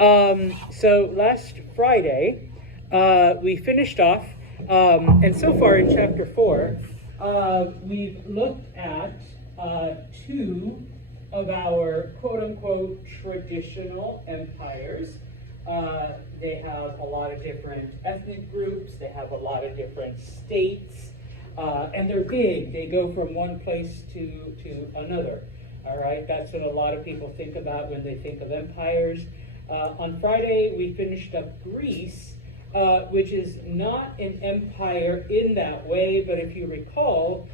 So last Friday, we finished off, and so far in chapter 4, we've looked at two of our quote unquote traditional empires. They have a lot of different ethnic groups, they have a lot of different states, and they're big. They go from one place to another. All right, that's what a lot of people think about when they think of empires. On Friday, we finished up Greece, which is not an empire in that way, but if you recall,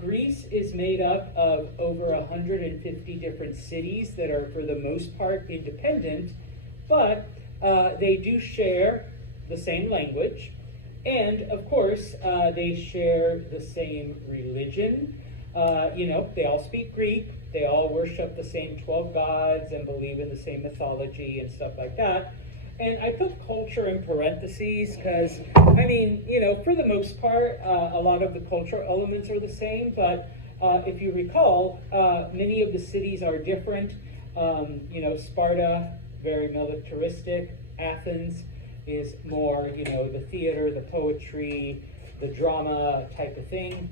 Greece is made up of over 150 different cities that are, for the most part, independent, but they do share the same language, and of course, they share the same religion. They all speak Greek, they all worship the same 12 gods and believe in the same mythology and stuff like that. And I put culture in parentheses because, for the most part, a lot of the cultural elements are the same, but if you recall, many of the cities are different. Sparta, very militaristic. Athens is more, the theater, the poetry, the drama type of thing.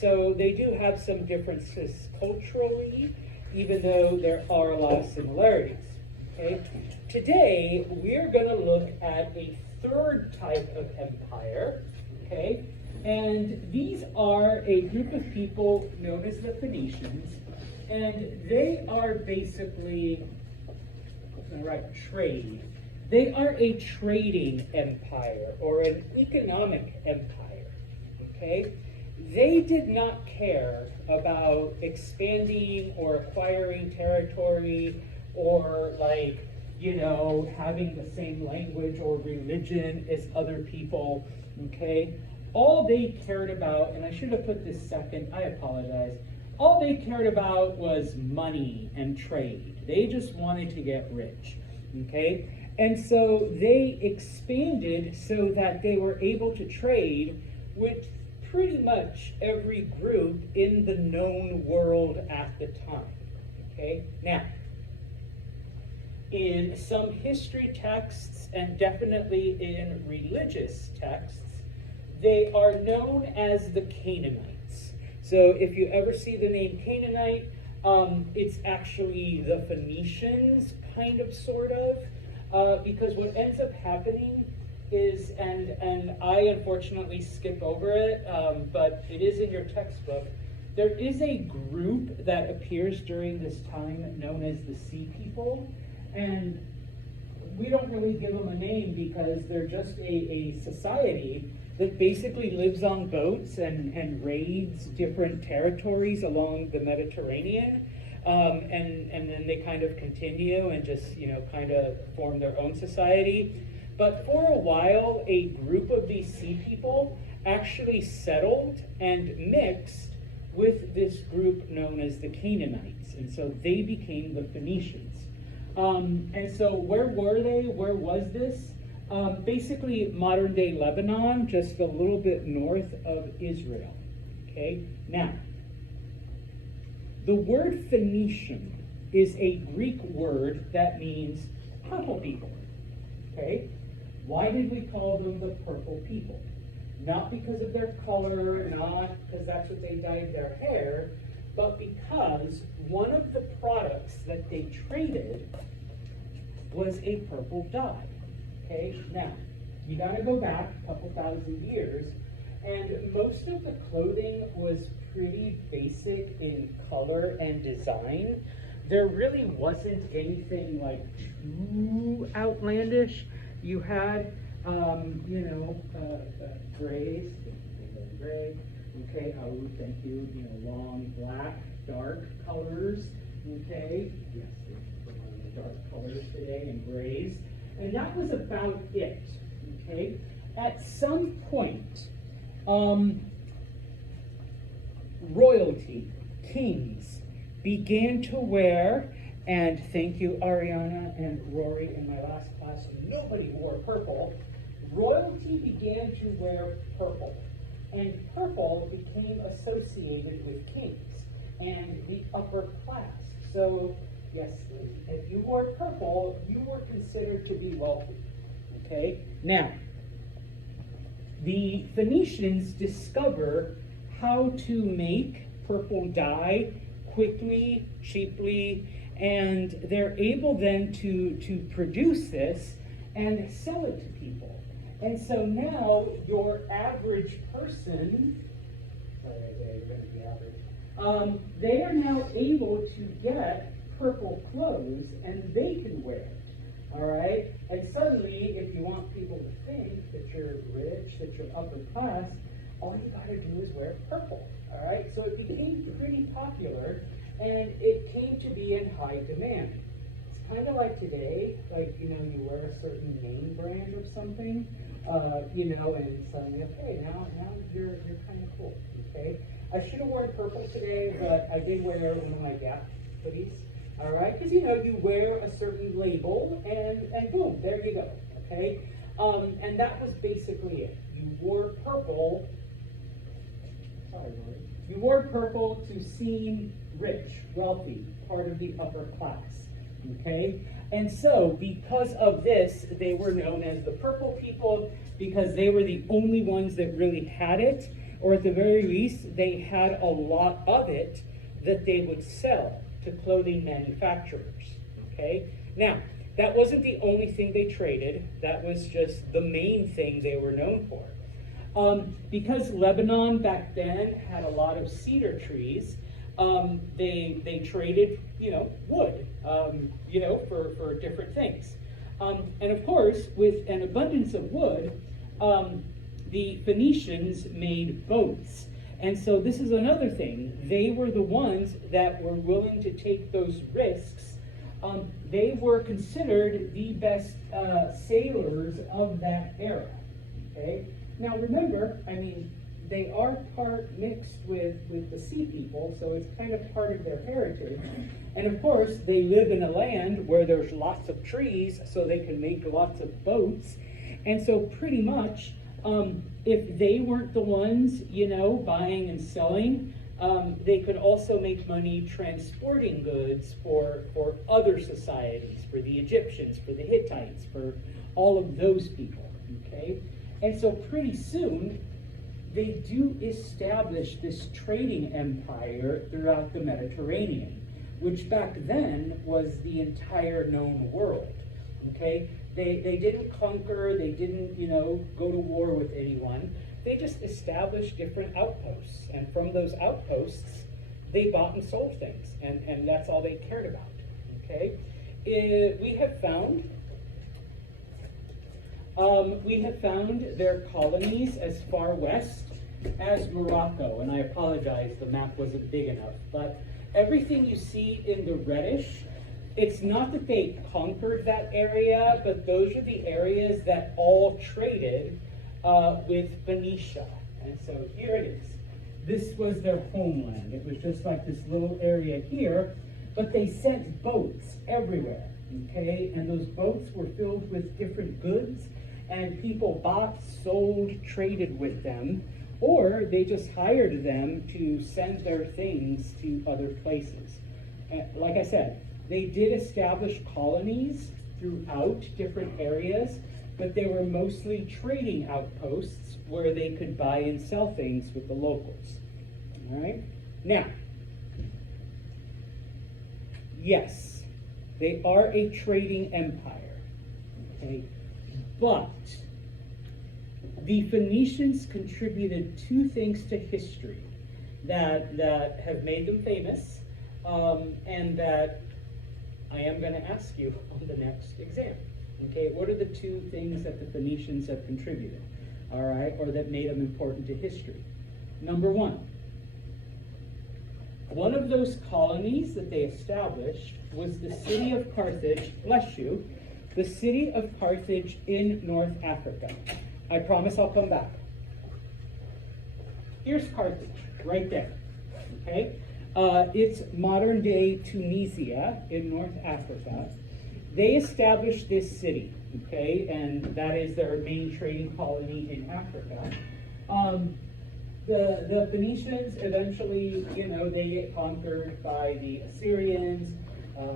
So they do have some differences culturally, even though there are a lot of similarities. Okay? Today, we're going to look at a third type of empire. Okay? And these are a group of people known as the Phoenicians, and they are basically, trade. They are a trading empire or an economic empire, okay? They did not care about expanding or acquiring territory or having the same language or religion as other people, okay? All they cared about, and I should have put this second, I apologize, all they cared about was money and trade. They just wanted to get rich, okay? And so they expanded so that they were able to trade with pretty much every group in the known world at the time. Okay? Now, in some history texts, and definitely in religious texts, they are known as the Canaanites. So if you ever see the name Canaanite, it's actually the Phoenicians, kind of, sort of. Because what ends up happening is, and I unfortunately skip over it, but it is in your textbook, there is a group that appears during this time known as the Sea People, and we don't really give them a name because they're just a society that basically lives on boats and raids different territories along the Mediterranean. And then they kind of continue and just, kind of form their own society. But for a while, a group of these sea people actually settled and mixed with this group known as the Canaanites. And so they became the Phoenicians. And so where were they? Where was this? Basically modern day Lebanon, just a little bit north of Israel. Okay, now, the word Phoenician is a Greek word that means purple people, okay? Why did we call them the purple people? Not because of their color, not because that's what they dyed their hair, but because one of the products that they traded was a purple dye, okay? Now, you gotta go back a couple thousand years, and most of the clothing was pretty basic in color and design. There really wasn't anything too outlandish. You had, grays, gray, okay, thank you, long black, dark colors, okay, yes, we're on the dark colors today and grays, and that was about it, okay. At some point, royalty, kings, began to wear, and thank you Ariana and Rory in my last class, nobody wore purple. Royalty began to wear purple, and purple became associated with kings and the upper class. So Yes, Lee. If you wore purple, you were considered to be wealthy. Okay? Now, the Phoenicians discover how to make purple dye quickly, cheaply, and they're able then to produce this and sell it to people. And so now your average person, they are now able to get purple clothes and they can wear it. All right? And suddenly, if you want people to think that you're rich, that you're upper class, all you gotta do is wear purple. All right? So it became pretty popular and it came to be in high demand. It's kind of like today, like, you know, you wear a certain name brand of something, you know, and suddenly, okay, now you're kind of cool, okay? I should have worn purple today, but I did wear one of my Gap hoodies, all right? Because, you know, you wear a certain label, and boom, there you go, okay? And that was basically it. You wore purple, sorry, Lori. You wore purple to seem rich, wealthy, part of the upper class, okay? And so, because of this, they were known as the purple people because they were the only ones that really had it, or at the very least, they had a lot of it that they would sell to clothing manufacturers, okay? Now, that wasn't the only thing they traded. That was just the main thing they were known for. Because Lebanon back then had a lot of cedar trees, they traded, you know, wood, you know, for different things. And of course, with an abundance of wood, the Phoenicians made boats. And so this is another thing. They were the ones that were willing to take those risks. They were considered the best sailors of that era, okay? Now remember, I mean, they are part mixed with the sea people, so it's kind of part of their heritage. And of course, they live in a land where there's lots of trees, so they can make lots of boats. And so pretty much, if they weren't the ones, you know, buying and selling, they could also make money transporting goods for other societies, for the Egyptians, for the Hittites, for all of those people, okay? And so pretty soon, they do establish this trading empire throughout the Mediterranean, which back then was the entire known world, okay? They didn't conquer, they didn't, you know, go to war with anyone. They just established different outposts, and from those outposts, they bought and sold things, and that's all they cared about, okay? We have found their colonies as far west as Morocco, and I apologize, the map wasn't big enough, but everything you see in the reddish, it's not that they conquered that area, but those are the areas that all traded with Phoenicia. And so here it is. This was their homeland. It was just like this little area here, but they sent boats everywhere, okay? And those boats were filled with different goods, and people bought, sold, traded with them, or they just hired them to send their things to other places. Like I said, they did establish colonies throughout different areas, but they were mostly trading outposts where they could buy and sell things with the locals. All right? Now, yes, they are a trading empire, okay? But the Phoenicians contributed two things to history that have made them famous, and that I am going to ask you on the next exam. Okay, what are the two things that the Phoenicians have contributed, all right, or that made them important to history? Number one of those colonies that they established was the city of Carthage, bless you, the city of Carthage in North Africa. I promise I'll come back. Here's Carthage, right there, okay? It's modern-day Tunisia in North Africa. They established this city, okay, and that is their main trading colony in Africa. The Phoenicians eventually, you know, they get conquered by the Assyrians,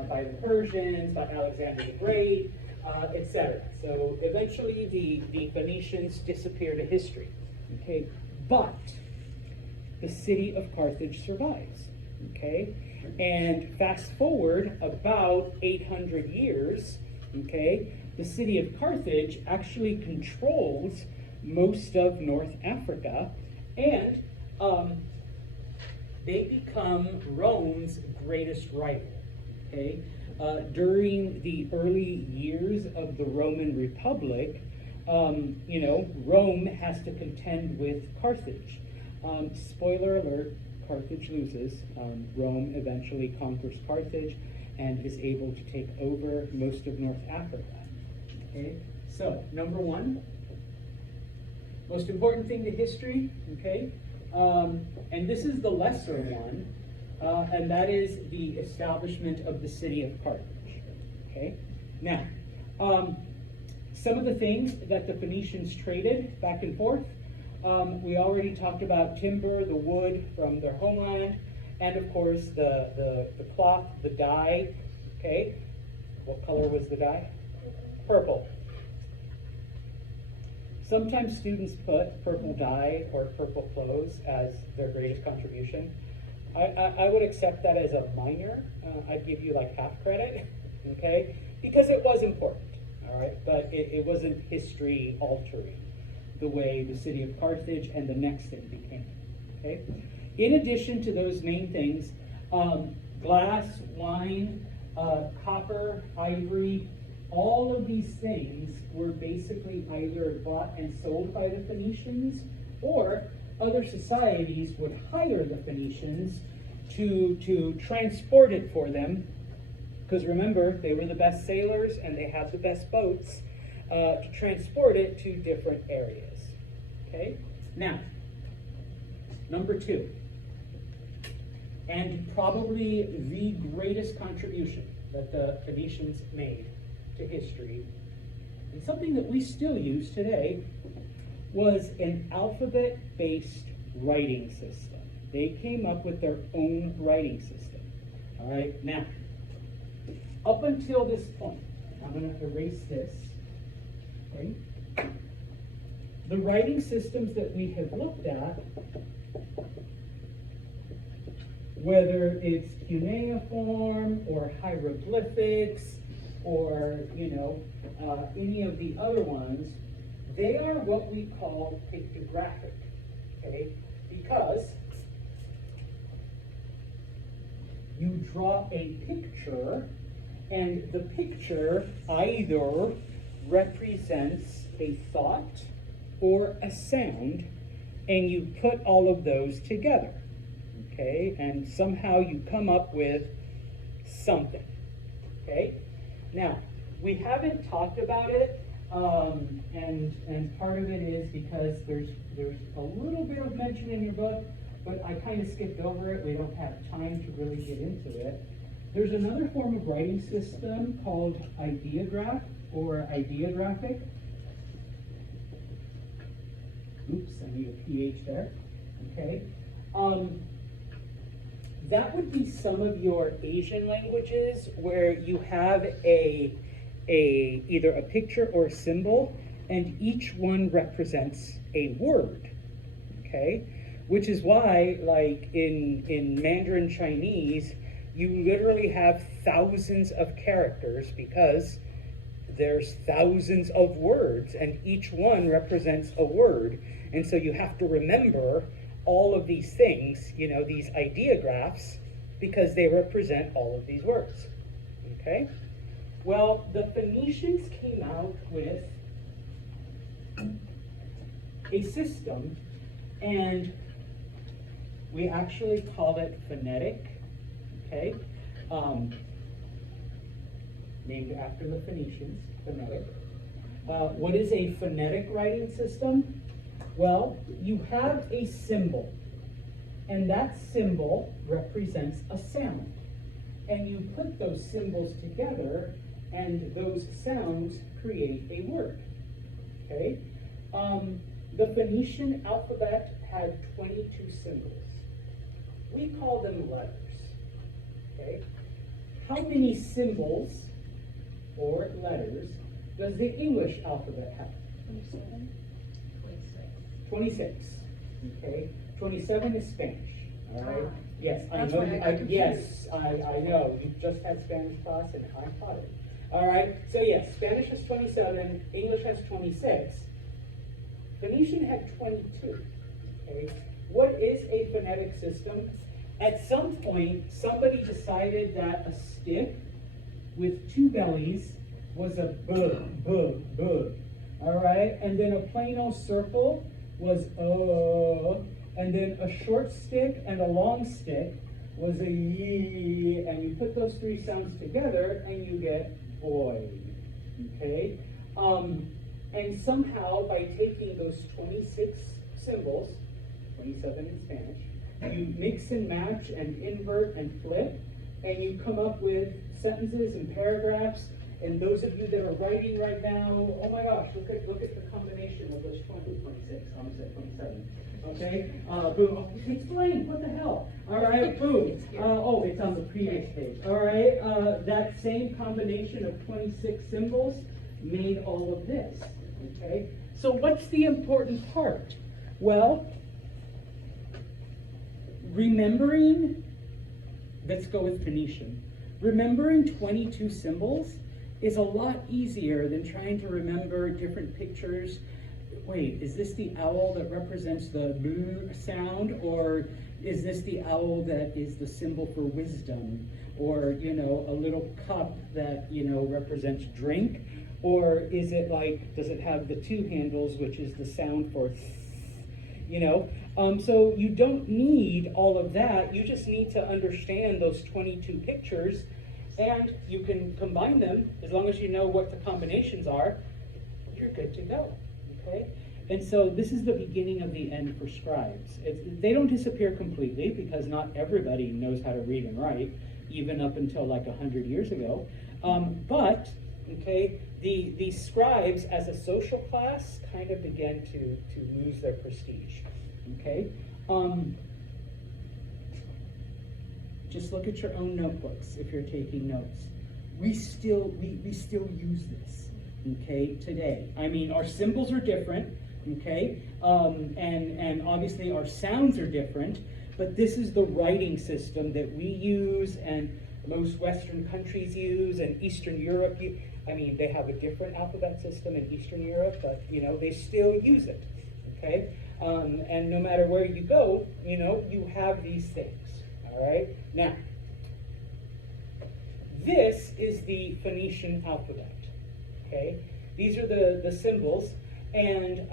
by the Persians, by Alexander the Great, etc. So eventually the Phoenicians disappear to history. Okay, but the city of Carthage survives. Okay, and fast forward about 800 years, okay, the city of Carthage actually controls most of North Africa, and they become Rome's greatest rival. Okay, during the early years of the Roman Republic, Rome has to contend with Carthage. Spoiler alert, Carthage loses. Rome eventually conquers Carthage and is able to take over most of North Africa. Okay, so number one, most important thing to history, okay, and this is the lesser one, and that is the establishment of the city of Carthage. Okay, now, some of the things that the Phoenicians traded back and forth. We already talked about timber, the wood from their homeland, and of course the cloth, the dye. Okay, what color was the dye? Purple. Sometimes students put purple dye or purple clothes as their greatest contribution. I would accept that as a minor. I'd give you like half credit, okay, because it was important, all right, but it wasn't history altering the way the city of Carthage and the next thing became. Okay. In addition to those main things, glass, wine, copper, ivory, all of these things were basically either bought and sold by the Phoenicians, or other societies would hire the Phoenicians to transport it for them, because remember, they were the best sailors and they had the best boats, to transport it to different areas. Okay? Now, number two, and probably the greatest contribution that the Phoenicians made to history, and something that we still use today, was an alphabet-based writing system. They came up with their own writing system. All right, now, up until this point, I'm going to erase this. Okay. The writing systems that we have looked at, whether it's cuneiform or hieroglyphics or any of the other ones, they are what we call pictographic. Okay, because you draw a picture, and the picture either represents a thought or a sound, and you put all of those together, okay? And somehow you come up with something, okay? Now, we haven't talked about it, and part of it is because there's a little bit of mention in your book, but I kind of skipped over it. We don't have time to really get into it. There's another form of writing system called ideograph or ideographic. Oops, I need a PH there. Okay. That would be some of your Asian languages where you have either a picture or a symbol, and each one represents a word. Okay, which is why, like in Mandarin Chinese, you literally have thousands of characters because there's thousands of words, and each one represents a word. And so you have to remember all of these things, these ideographs, because they represent all of these words. Okay? Well, the Phoenicians came out with a system, and we actually called it phonetic. Okay? Named after the Phoenicians, phonetic. What is a phonetic writing system? Well, you have a symbol, and that symbol represents a sound. And you put those symbols together, and those sounds create a word. Okay? The Phoenician alphabet had 22 symbols. We call them letters. Okay? how many symbols or letters does the English alphabet have? 27. 26. Okay. 27 is Spanish. All right. Ah, Yes, I that's know. why I got confused. Yes, I know. You just had Spanish class and I taught it. All right. So yes, Spanish has 27. English has 26. Phoenician had 22. Okay. What is a phonetic system? At some point, somebody decided that a stick with two bellies was a b, b, b. All right, and then a plain old circle was and then a short stick and a long stick was a y, and you put those three sounds together and you get boy. Okay, and somehow by taking those 26 symbols, 27 in Spanish, you mix and match and invert and flip, and you come up with sentences and paragraphs. And those of you that are writing right now, oh my gosh, look at the combination of those 26. I almost said 27. Okay, boom. Explain. What the hell? All right, boom. Oh, it's on the previous page. All right, that same combination of 26 symbols made all of this. Okay, so what's the important part? Well, remembering. Let's go with Phoenician. Remembering 22 symbols is a lot easier than trying to remember different pictures. Wait, is this the owl that represents the boo sound, or is this the owl that is the symbol for wisdom, or a little cup that represents drink, or is it like, does it have the two handles, which is the sound for so you don't need all of that. You just need to understand those 22 pictures, and you can combine them as long as you know what the combinations are. You're good to go. Okay, and so this is the beginning of the end for scribes. They don't disappear completely because not everybody knows how to read and write, even up until like 100 years ago. But okay, the scribes as a social class kind of began to lose their prestige. Okay, just look at your own notebooks if you're taking notes. We still use this. Okay, today. I mean, our symbols are different. Okay, and obviously our sounds are different. But this is the writing system that we use, and most Western countries use, and Eastern Europe. I mean, they have a different alphabet system in Eastern Europe, but they still use it. Okay, and no matter where you go, you have these things. All right. Now, this is the Phoenician alphabet. Okay, these are the symbols, and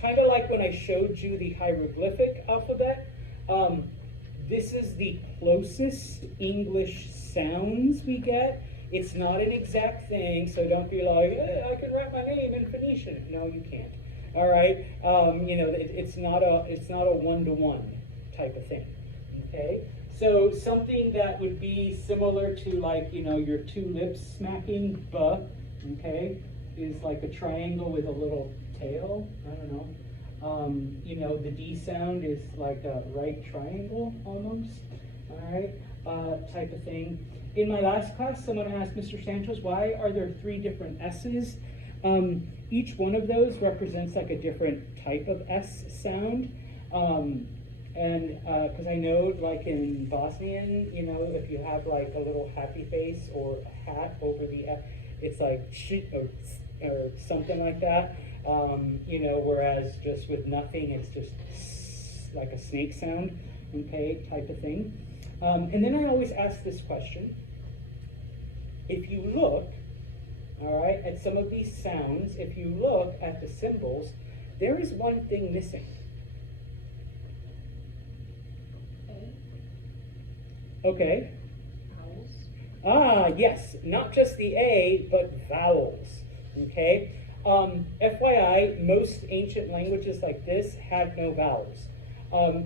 kind of like when I showed you the hieroglyphic alphabet. This is the closest English sounds we get. It's not an exact thing, so don't be like, I can write my name in Phoenician. No, you can't. All right, it's not a one-to-one type of thing. Okay, so something that would be similar to like your two lips smacking, buh, okay, is like a triangle with a little tail. I don't know. The D sound is like a right triangle almost, all right, type of thing. In my last class, someone asked Mr. Sanchez, why are there 3 different S's? Each one of those represents like a different type of S sound. And because I know like in Bosnian, if you have like a little happy face or a hat over the F, it's like sh or something like that. Whereas just with nothing, it's just like a snake sound, okay, type of thing. And then I always ask this question. If you look, all right, at some of these sounds, if you look at the symbols, there is one thing missing. Okay. Vowels. Ah, yes, not just the A, but vowels, okay? FYI, most ancient languages like this had no vowels.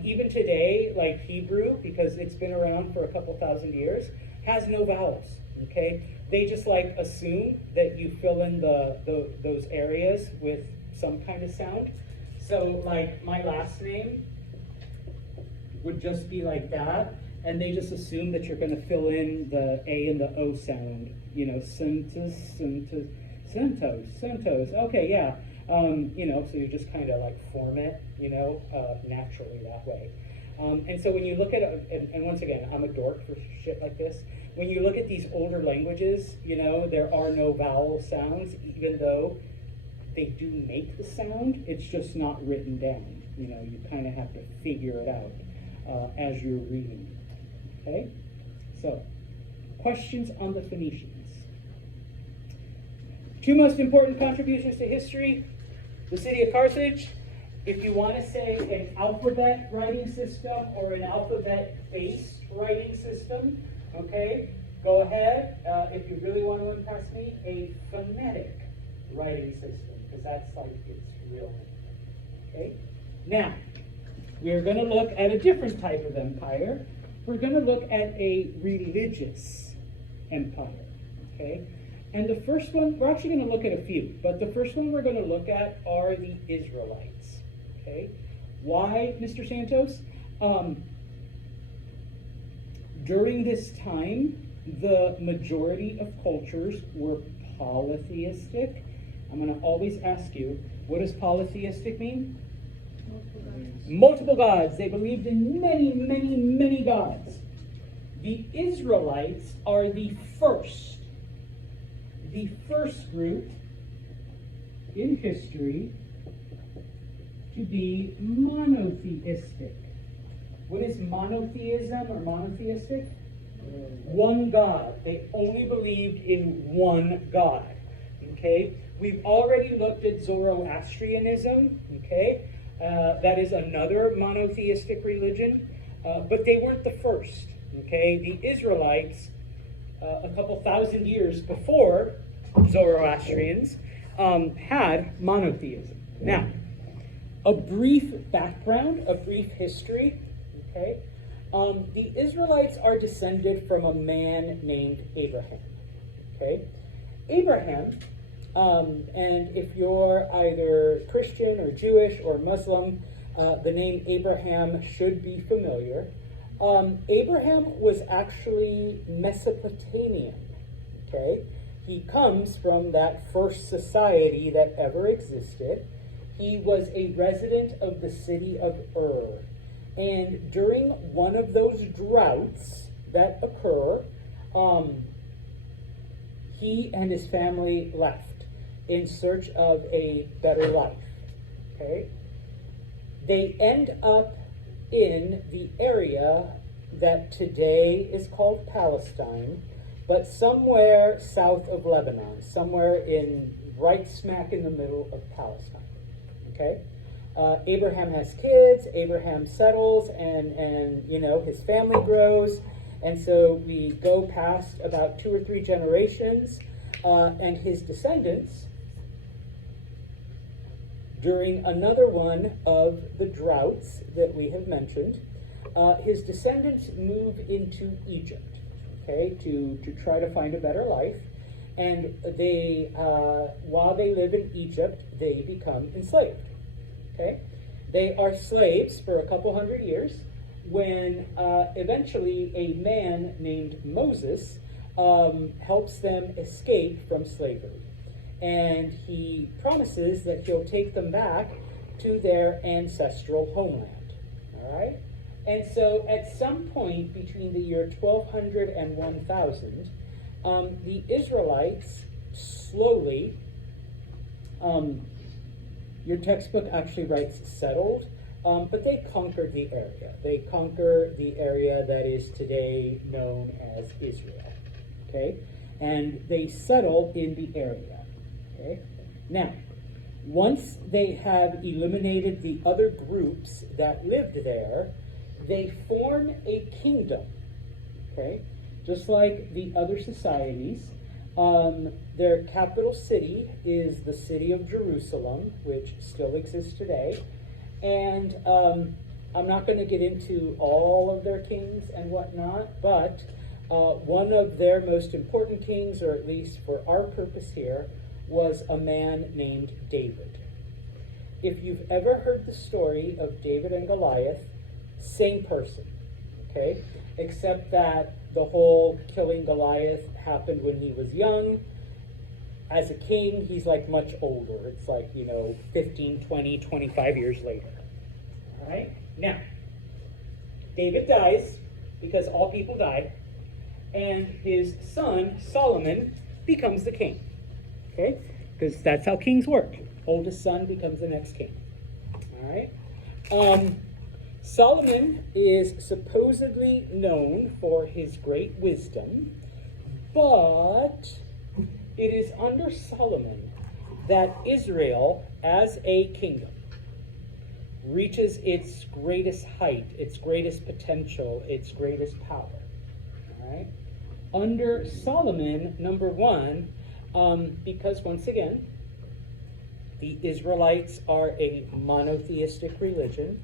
Even today, like Hebrew, because it's been around for a couple thousand years, has no vowels, okay? They just like assume that you fill in those areas with some kind of sound. So like my last name would just be like that, and they just assume that you're going to fill in the A and the O sound. You know, centos. Okay, yeah. You know, so you just kind of like form it, you know, naturally that way. And so when you look at, and once again, I'm a dork for shit like this. When you look at these older languages, you know, there are no vowel sounds, even though they do make the sound. It's just not written down. You know, you kind of have to figure it out as you're reading. Okay? So, questions on the Phoenicians. Two most important contributions to history: the city of Carthage. If you want to say an alphabet writing system or an alphabet-based writing system, okay, go ahead. If you really want to impress me, a phonetic writing system, because that's like its real name. Okay? Now, we're going to look at a different type of empire. We're going to look at a religious empire. Okay? And the first one, we're actually going to look at a few, but the first one we're going to look at are the Israelites. Okay? Why, Mr. Santos? During this time, the majority of cultures were polytheistic. I'm going to always ask you, what does polytheistic mean? Multiple gods. Multiple gods. They believed in many, many, many gods. The Israelites are the first group in history to be monotheistic. What is monotheism or monotheistic? One God. They only believed in one God. Okay? We've already looked at Zoroastrianism. Okay? That is another monotheistic religion. But they weren't the first. Okay? The Israelites, a couple thousand years before Zoroastrians, had monotheism. Now, a brief background, a brief history. Okay? The Israelites are descended from a man named Abraham. Okay? Abraham, and if you're either Christian or Jewish or Muslim, the name Abraham should be familiar. Abraham was actually Mesopotamian. Okay? He comes from that first society that ever existed. He was a resident of the city of Ur. And during one of those droughts that occur, he and his family left in search of a better life. Okay? They end up in the area that today is called Palestine, but somewhere south of Lebanon, somewhere in right smack in the middle of Palestine. Okay? Abraham has kids, Abraham settles, and you know, his family grows, and so we go past about 2 or 3 generations, and his descendants, during another one of the droughts that we have mentioned, his descendants move into Egypt, okay, to try to find a better life, and they, while they live in Egypt, they become enslaved. Okay? They are slaves for a couple hundred years when eventually a man named Moses helps them escape from slavery. And he promises that he'll take them back to their ancestral homeland. All right? And so at some point between the year 1200 and 1000, the Israelites slowly, your textbook actually writes settled, but they conquered the area. They conquer the area that is today known as Israel. Okay? And they settle in the area. Okay? Now, once they have eliminated the other groups that lived there, they form a kingdom. Okay? Just like the other societies. Their capital city is the city of Jerusalem, which still exists today. And I'm not going to get into all of their kings and whatnot, but one of their most important kings, or at least for our purpose here, was a man named David. If you've ever heard the story of David and Goliath, same person. okay? Except that the whole killing Goliath happened when he was young. As a king, he's like much older. It's like, 15, 20, 25 years later. All right? Now, David dies because all people die, and his son, Solomon, becomes the king. Okay? Because that's how kings work. Oldest son becomes the next king. All right? Solomon is supposedly known for his great wisdom, but it is under Solomon that Israel, as a kingdom, reaches its greatest height, its greatest potential, its greatest power. All right? Under Solomon, number one, because once again, the Israelites are a monotheistic religion,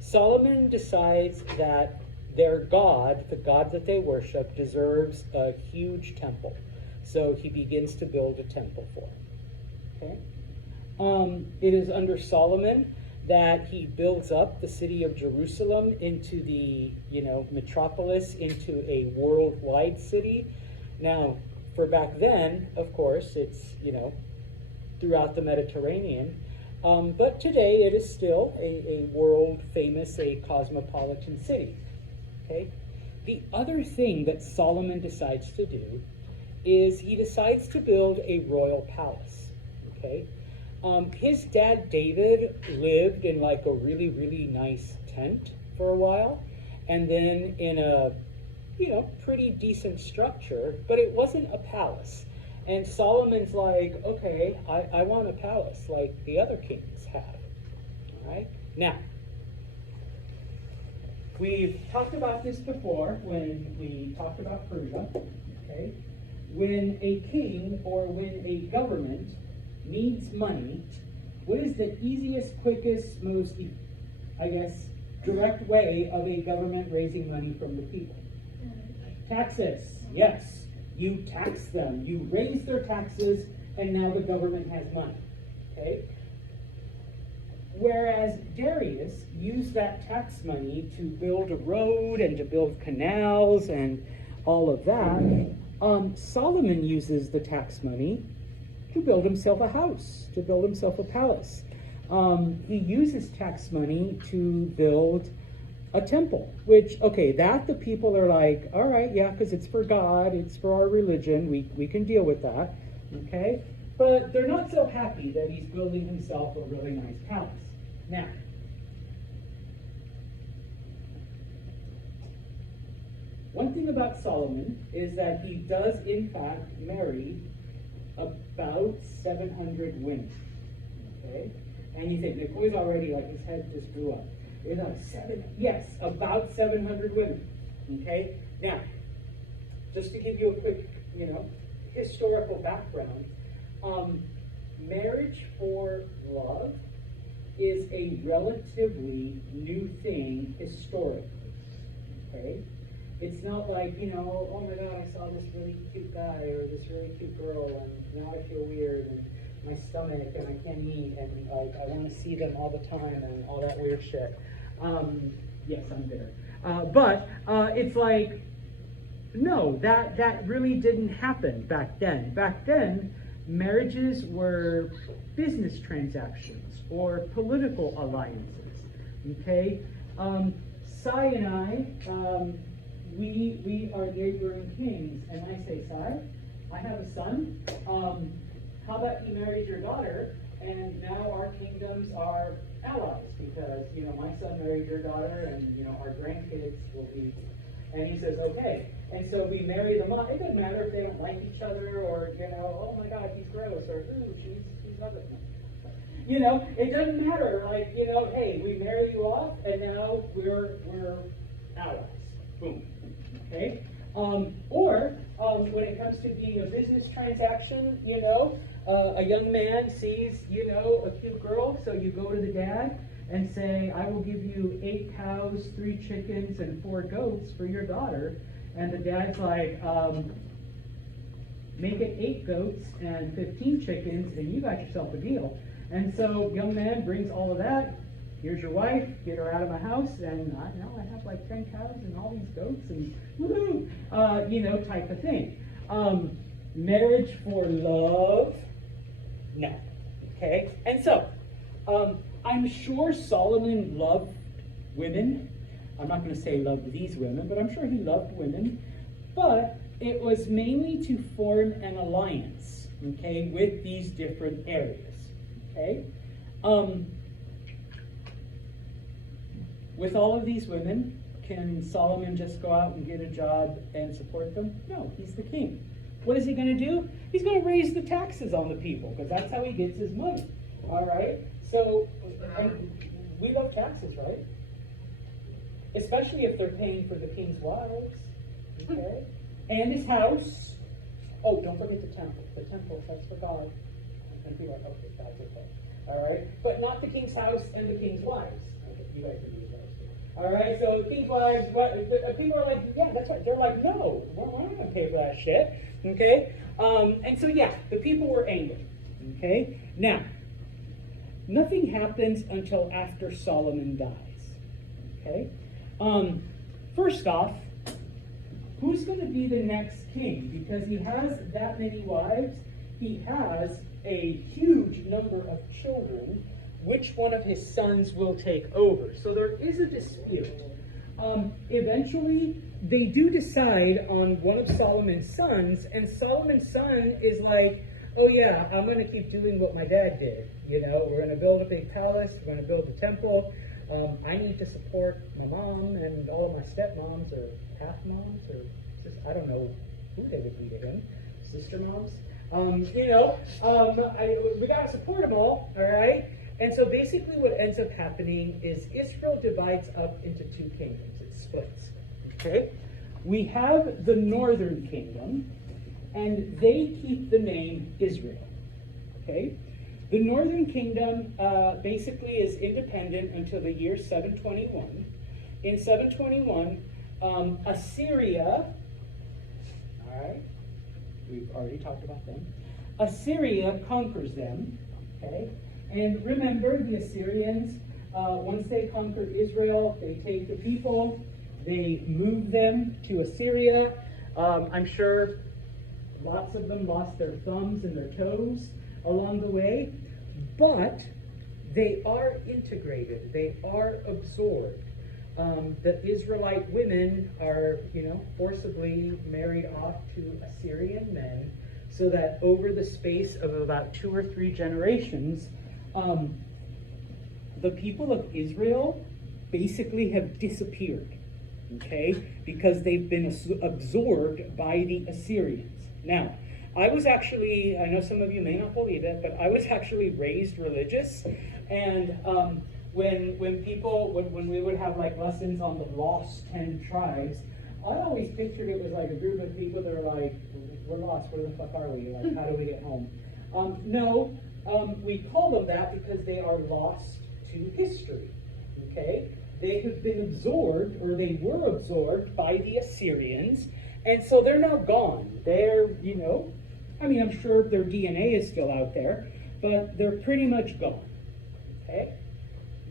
Solomon decides that their God, the God that they worship, deserves a huge temple. So he begins to build a temple for it. Okay? It is under Solomon that he builds up the city of Jerusalem into the, metropolis, into a worldwide city. Now, for back then, of course, it's, throughout the Mediterranean. But today it is still a world famous, a cosmopolitan city. Okay? The other thing that Solomon decides to do is he decides to build a royal palace. Okay? His dad David lived in like a really, really nice tent for a while, and then in a, pretty decent structure, but it wasn't a palace. And Solomon's like, okay, I want a palace like the other kings have. All right? Now, we've talked about this before when we talked about Persia. Okay? When a king or when a government needs money, what is the easiest, quickest, most, direct way of a government raising money from the people? Taxes. Yes. You tax them. You raise their taxes, and now the government has money. Okay? Whereas Darius used that tax money to build a road and to build canals and all of that, Solomon uses the tax money to build himself a house, to build himself a palace. He uses tax money to build a temple, which, that the people are like, all right, yeah, because it's for God, it's for our religion, we can deal with that, okay? But they're not so happy that he's building himself a really nice palace. Now, one thing about Solomon is that he does, in fact, marry about 700 women, okay? And you think, McCoy's already, his head just blew up. About 700 women. Okay? Now, just to give you a quick, historical background, marriage for love is a relatively new thing historically. Okay? It's not like, oh my God, I saw this really cute guy or this really cute girl, and now I feel weird, and my stomach, and I can't eat, and I want to see them all the time, and all that weird shit. Yes, I'm bitter. But it's like, no, that really didn't happen back then. Back then, marriages were business transactions or political alliances. Okay? Sai and I, we are neighboring kings, and I say, Sai, I have a son. How about you married your daughter, and now our kingdoms are allies, because, my son married your daughter, and, our grandkids will be, and he says, okay. And so we marry them up. It doesn't matter if they don't like each other, or, oh my God, he's gross, or, ooh, she's ugly. It doesn't matter, hey, we marry you off, and now we're allies. Boom. Okay? Or when it comes to being a business transaction, a young man sees, a cute girl, so you go to the dad and say, I will give you 8 cows, 3 chickens, and 4 goats for your daughter. And the dad's like, make it 8 goats and 15 chickens, and you got yourself a deal. And so young man brings all of that here's your wife, get her out of my house, and I have like 10 cows and all these goats, and woohoo, type of thing. Marriage for love, no. Okay, and so, I'm sure Solomon loved women. I'm not going to say loved these women, but I'm sure he loved women. But it was mainly to form an alliance, okay, with these different areas, okay? With all of these women, can Solomon just go out and get a job and support them? No, he's the king. What is he going to do? He's going to raise the taxes on the people, because that's how he gets his money, all right? So, and we love taxes, right? Especially if they're paying for the king's wives, okay? And his house. Oh, don't forget the temple. The temple, that's for God. And be like, okay, God's okay. All right? But not the king's house and the king's wives. Okay, you guys can do those too. All right? So the king's wives, people are like, yeah, that's right. They're like, no, we're not going to pay for that shit. Okay? And so, yeah, the people were angry. Okay? Now, nothing happens until after Solomon dies. Okay? First off, who's going to be the next king? Because he has that many wives, he has a huge number of children. Which one of his sons will take over? So there is a dispute. Eventually, they do decide on one of Solomon's sons, and Solomon's son is like, oh yeah, I'm going to keep doing what my dad did. We're going to build a big palace, we're going to build a temple. I need to support my mom and all of my stepmoms or half moms or just, I don't know who they would be to him, sister moms. We got to support them all right? And so basically what ends up happening is Israel divides up into two kingdoms. It splits, okay? We have the northern kingdom, and they keep the name Israel, okay? The northern kingdom basically is independent until the year 721. In 721, Assyria, all right, we've already talked about them. Assyria conquers them, okay? And remember, the Assyrians, once they conquer Israel, they take the people, they move them to Assyria. I'm sure lots of them lost their thumbs and their toes along the way, but they are integrated, they are absorbed. The Israelite women are, forcibly married off to Assyrian men, so that over the space of about 2 or 3 generations, the people of Israel basically have disappeared, okay, because they've been absorbed by the Assyrians. Now, I know some of you may not believe it, but I was actually raised religious, and when we would have like lessons on the lost 10 tribes, I always pictured it was like a group of people that are like, we're lost, where the fuck are we? Like, how do we get home? We call them that because they are lost to history, okay? They have been absorbed, or they were absorbed by the Assyrians, and so they're now gone. They're, I'm sure their DNA is still out there, but they're pretty much gone, okay?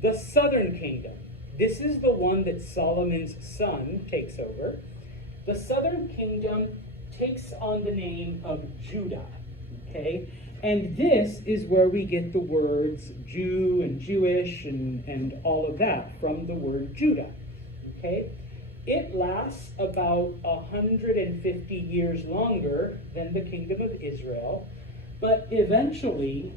The southern kingdom. This is the one that Solomon's son takes over. The southern kingdom takes on the name of Judah, okay? And this is where we get the words Jew and Jewish and all of that from the word Judah, okay? It lasts about 150 years longer than the kingdom of Israel, but eventually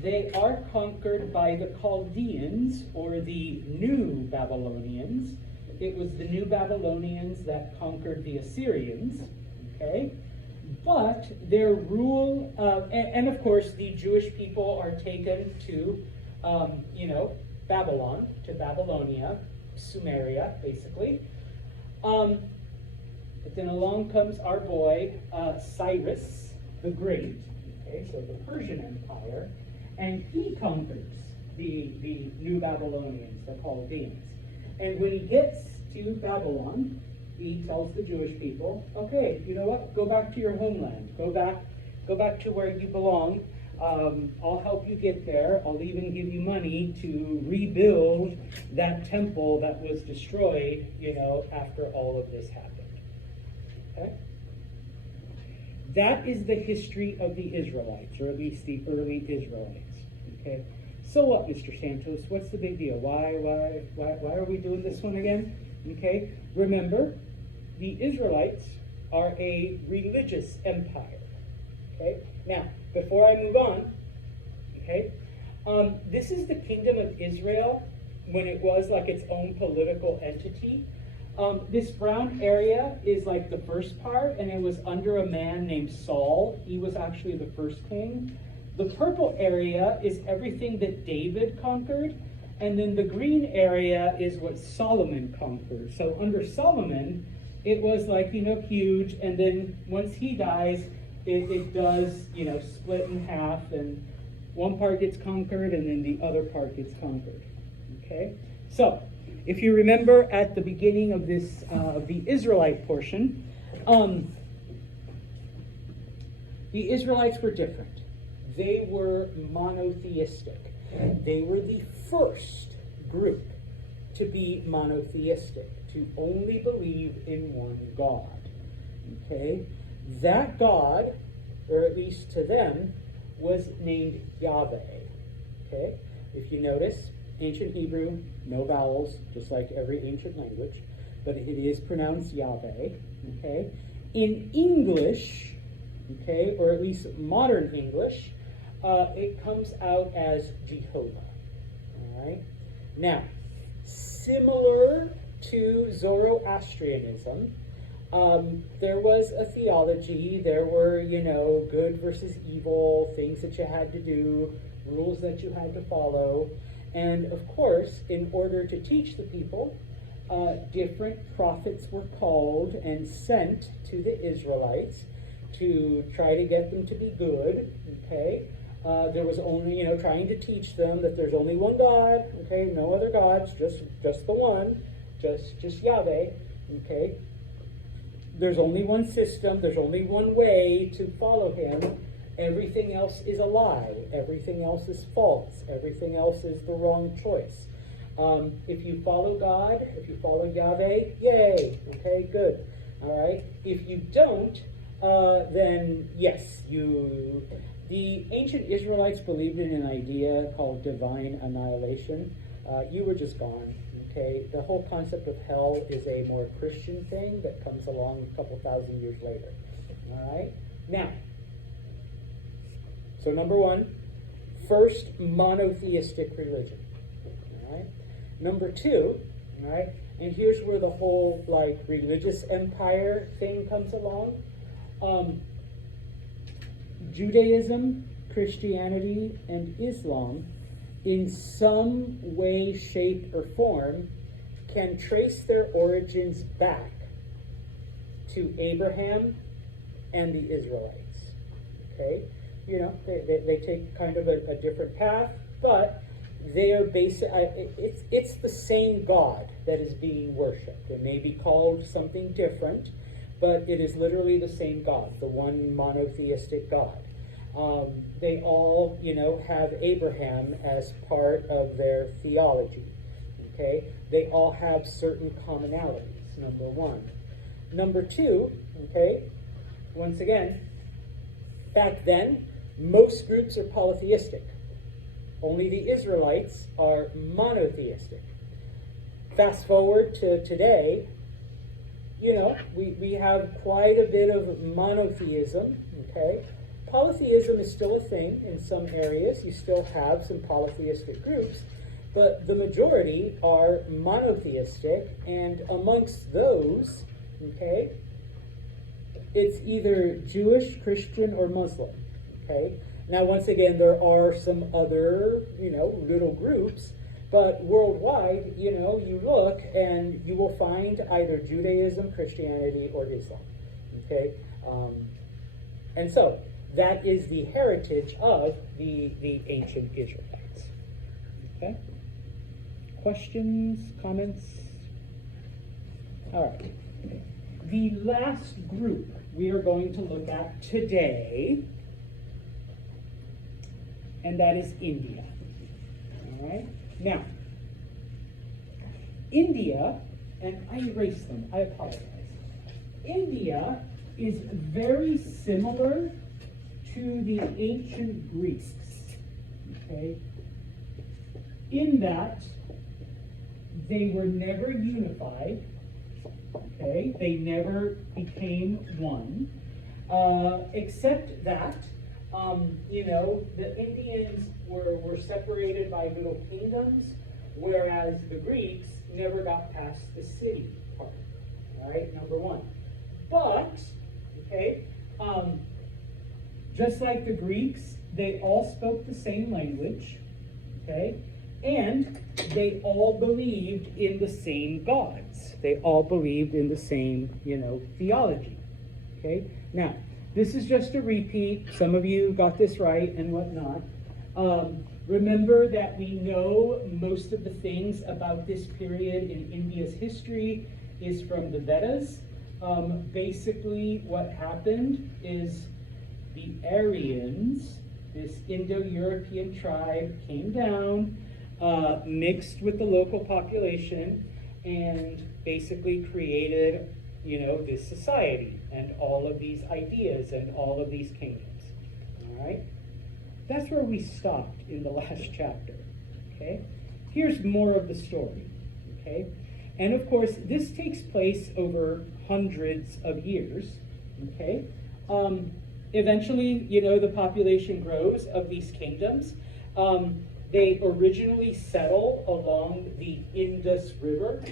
they are conquered by the Chaldeans, or the New Babylonians. It was the New Babylonians that conquered the Assyrians, okay? But their rule, and of course the Jewish people are taken to, Babylon, to Babylonia, Sumeria, basically. But then along comes our boy, Cyrus the Great, okay, so the Persian Empire, and he conquers the New Babylonians, the Chaldeans. And when he gets to Babylon, he tells the Jewish people, okay, you know what, go back to your homeland, go back to where you belong. I'll help you get there. I'll even give you money to rebuild that temple that was destroyed, after all of this happened. Okay? That is the history of the Israelites, or at least the early Israelites. Okay? So what, Mr. Santos? What's the big deal? Why are we doing this one again? Okay? Remember, the Israelites are a religious empire. Okay? Now, before I move on, okay, this is the kingdom of Israel when it was like its own political entity. This brown area is like the first part, and it was under a man named Saul. He was actually the first king. The purple area is everything that David conquered, and then the green area is what Solomon conquered. So under Solomon, it was like, huge, and then once he dies, it does, split in half, and one part gets conquered, and then the other part gets conquered. Okay? So, if you remember at the beginning of this, the Israelite portion, the Israelites were different. They were monotheistic. They were the first group to be monotheistic, to only believe in one God. Okay? That God, or at least to them, was named Yahweh. Okay? If you notice, ancient Hebrew, no vowels, just like every ancient language, but it is pronounced Yahweh. Okay? In English, okay, or at least modern English, it comes out as Jehovah. All right? Now, similar to Zoroastrianism, there was a theology. There were, good versus evil, things that you had to do, rules that you had to follow. And of course, in order to teach the people, different prophets were called and sent to the Israelites to try to get them to be good. Okay? There was only, trying to teach them that there's only one God. Okay? No other gods, just the one, just Yahweh. Okay? There's only one system, there's only one way to follow him. Everything else is a lie. Everything else is false. Everything else is the wrong choice. If you follow God, if you follow Yahweh, yay, okay, good. All right? If you don't, then yes, the ancient Israelites believed in an idea called divine annihilation. You were just gone. Okay, the whole concept of hell is a more Christian thing that comes along a couple thousand years later. All right? Now, so number one, first monotheistic religion. All right? Number two, all right, and here's where the whole religious empire thing comes along. Judaism, Christianity, and Islam, in some way, shape, or form, can trace their origins back to Abraham and the Israelites. Okay? They take kind of a different path, but they are it's the same God that is being worshipped. It may be called something different, but it is literally the same God, the one monotheistic God. They all, have Abraham as part of their theology. Okay? They all have certain commonalities, number one. Number two, okay, once again, back then, most groups are polytheistic. Only the Israelites are monotheistic. Fast forward to today, we have quite a bit of monotheism, okay? Polytheism is still a thing in some areas. You still have some polytheistic groups, but the majority are monotheistic, and amongst those, okay, it's either Jewish, Christian, or Muslim, okay? Now, once again, there are some other, little groups, but worldwide, you look and you will find either Judaism, Christianity, or Islam, okay? And so, that is the heritage of the ancient Israelites. Okay? Questions, comments? All right. The last group we are going to look at today and that is India. All right? Now, India, and I erased them, I apologize. India is very similar to the ancient Greeks, okay? In that they were never unified, okay? They never became one, except that, the Indians were separated by little kingdoms, whereas the Greeks never got past the city part, all right, number one. But, okay, just like the Greeks, they all spoke the same language, okay, and they all believed in the same gods. They all believed in the same, theology, okay? Now, this is just a repeat. Some of you got this right and whatnot. Remember that we know most of the things about this period in India's history is from the Vedas. Basically, what happened is the Aryans, this Indo-European tribe, came down, mixed with the local population, and basically created, this society and all of these ideas and all of these kingdoms. All right? That's where we stopped in the last chapter. Okay? Here's more of the story. Okay? And of course, this takes place over hundreds of years. Okay? Eventually, the population grows of these kingdoms. They originally settle along the Indus River,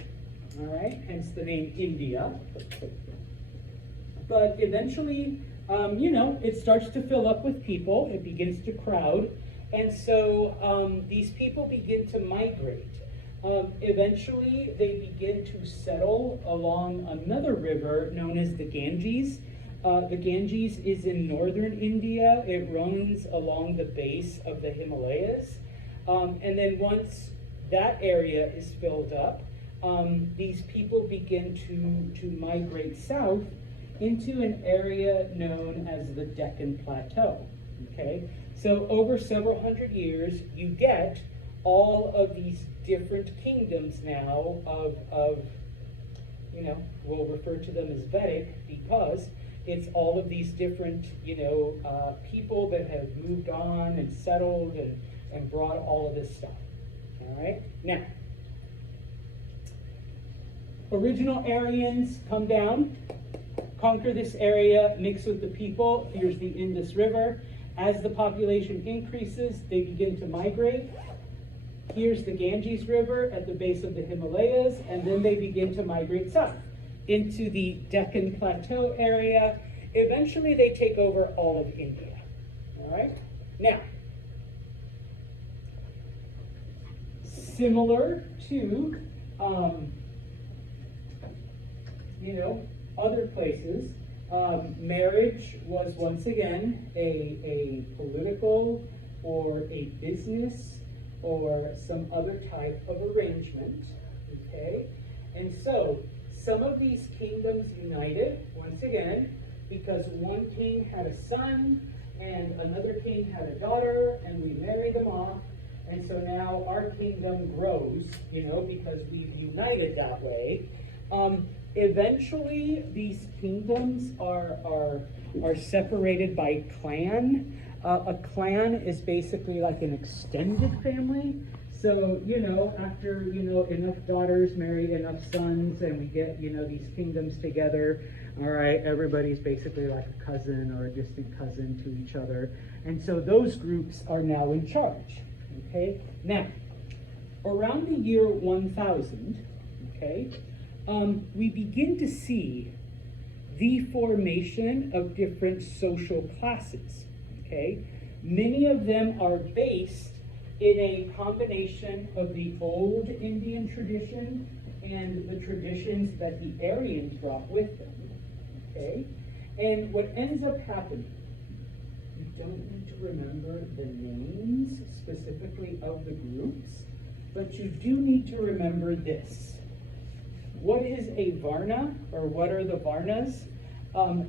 all right, hence the name India. But eventually, it starts to fill up with people. It begins to crowd. And so these people begin to migrate. Eventually, they begin to settle along another river known as the Ganges. The Ganges is in northern India. It runs along the base of the Himalayas. And then once that area is filled up, these people begin to migrate south into an area known as the Deccan Plateau. Okay? So over several hundred years, you get all of these different kingdoms now of we'll refer to them as Vedic because it's all of these different, people that have moved on and settled and brought all of this stuff. All right? Now, original Aryans come down, conquer this area, mix with the people. Here's the Indus River. As the population increases, they begin to migrate. Here's the Ganges River at the base of the Himalayas, and then they begin to migrate south into the Deccan Plateau area. Eventually, they take over all of India. All right? Now, similar to, other places, marriage was once again a political or a business or some other type of arrangement, okay? And so, some of these kingdoms united, once again, because one king had a son and another king had a daughter, and we married them off, and so now our kingdom grows, because we've united that way. Eventually, these kingdoms are separated by clan. A clan is basically like an extended family. So, after, enough daughters marry enough sons and we get, these kingdoms together, all right, everybody's basically like a cousin or a distant cousin to each other. And so those groups are now in charge, okay? Now, around the year 1000, okay, we begin to see the formation of different social classes, okay? Many of them are based in a combination of the old Indian tradition and the traditions that the Aryans brought with them, okay? And what ends up happening, you don't need to remember the names specifically of the groups, but you do need to remember this. What is a Varna, or what are the Varnas?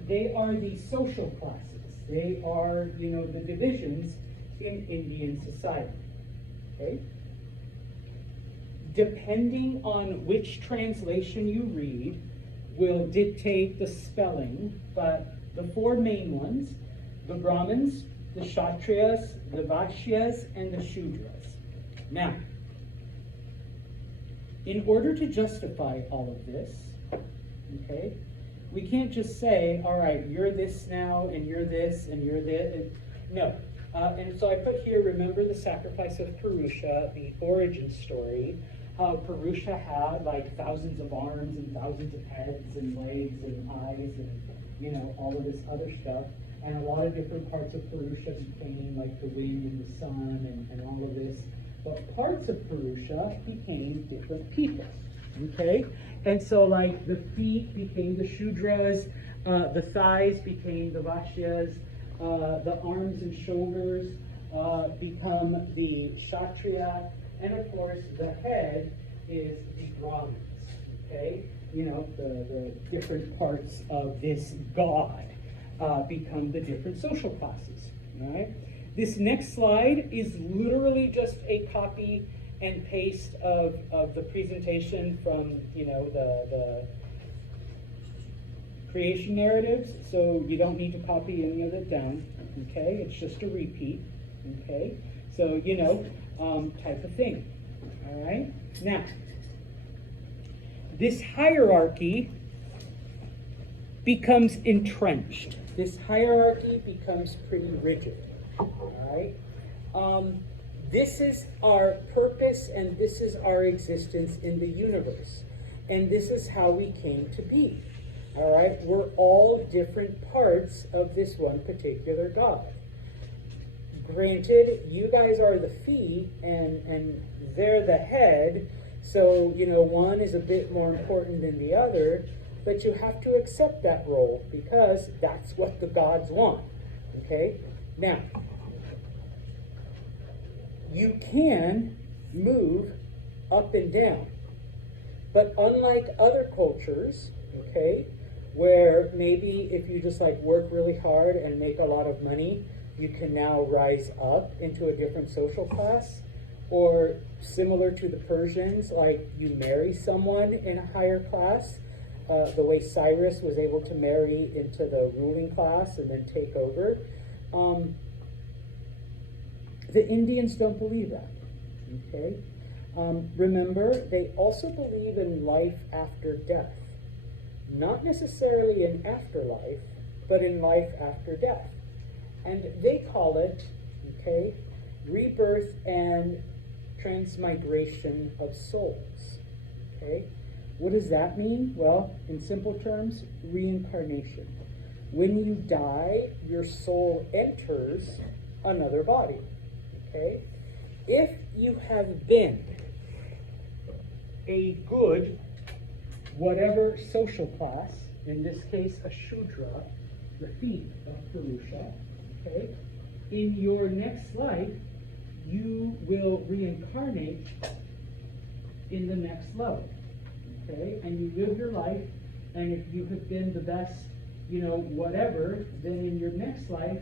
They are the social classes. They are, the divisions in Indian society. Okay? Depending on which translation you read will dictate the spelling, but the four main ones, the Brahmins, the Kshatriyas, the Vaishyas, and the Shudras. Now, in order to justify all of this, okay, we can't just say, all right, you're this now, and you're this, and you're this. No. And so I put here, remember the sacrifice of Purusha, the origin story, how Purusha had like thousands of arms and thousands of heads and legs and eyes and, you know, all of this other stuff. And a lot of different parts of Purusha became like the wind and the sun and all of this. But parts of Purusha became different people, okay? And so like the feet became the Shudras, the thighs became the Vaishyas, the arms and shoulders become the Kshatriya, and of course the head is the Brahmins, okay? You know, the different parts of this god become the different social classes, all right? This next slide is literally just a copy and paste of the presentation from, you know, the creation narratives, so you don't need to copy any of it down, okay? It's just a repeat, okay? So, you know, type of thing, all right? Now, this hierarchy becomes entrenched. This hierarchy becomes pretty rigid, all right? This is our purpose and this is our existence in the universe. And this is how we came to be, all right? We're all different parts of this one particular God. Granted, you guys are the feet and they're the head, so, you know, one is a bit more important than the other, but you have to accept that role because that's what the gods want, okay? Now, you can move up and down, but unlike other cultures, okay, where maybe if you just like work really hard and make a lot of money, you can now rise up into a different social class, or similar to the Persians, like you marry someone in a higher class, the way Cyrus was able to marry into the ruling class and then take over. The Indians don't believe that, okay? Remember, they also believe in life after death. Not necessarily in afterlife, but in life after death. And they call it, okay, rebirth and transmigration of souls, okay? What does that mean? Well, in simple terms, reincarnation. When you die, your soul enters another body. Okay? If you have been a good, whatever social class, in this case a Shudra, the feet of Purusha, okay, in your next life, you will reincarnate in the next level, okay? And you live your life, and if you have been the best, you know, whatever, then in your next life,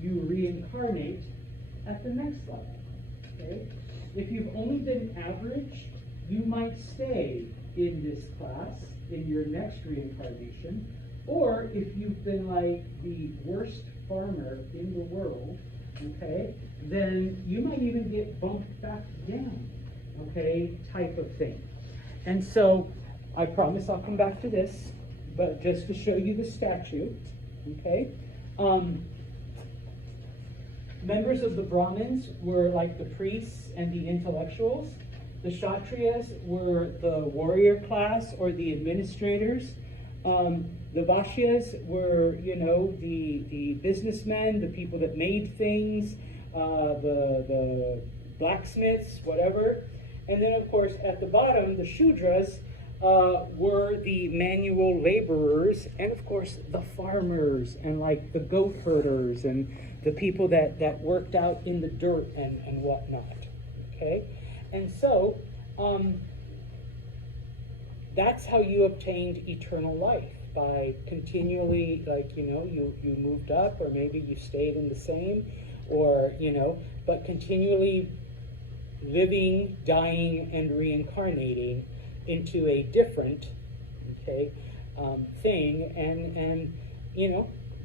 you reincarnate at the next level, okay? If you've only been average, you might stay in this class in your next reincarnation, or if you've been like the worst farmer in the world, okay, then you might even get bumped back down, okay, type of thing. And so, I promise I'll come back to this, but just to show you the statue, okay, members of the Brahmins were like the priests and the intellectuals. The Kshatriyas were the warrior class or the administrators. The Vaishyas were, you know, the businessmen, the people that made things, the blacksmiths, whatever. And then, of course, at the bottom, the Shudras were the manual laborers, and of course, the farmers, and like the goat herders, and the people that worked out in the dirt and whatnot, okay? And so, that's how you obtained eternal life, by continually, like, you know, you moved up, or maybe you stayed in the same, or, but continually living, dying, and reincarnating into a different, thing. And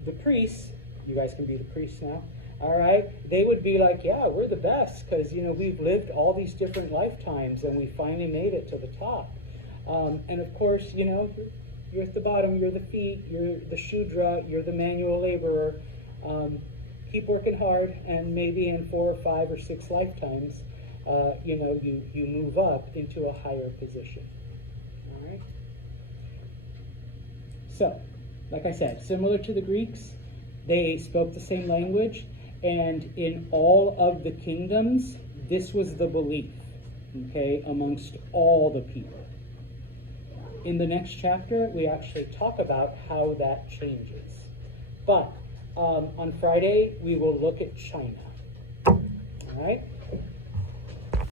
the priests, you guys can be the priests now, all right? They would be like, yeah, we're the best because, we've lived all these different lifetimes and we finally made it to the top. And of course, you're at the bottom, you're the feet, you're the Shudra, you're the manual laborer. Keep working hard, and maybe in 4 or 5 or 6 lifetimes, you move up into a higher position. All right? So, like I said, similar to the Greeks, they spoke the same language, and in all of the kingdoms, this was the belief, amongst all the people. In the next chapter, we actually talk about how that changes. But on Friday, we will look at China. All right?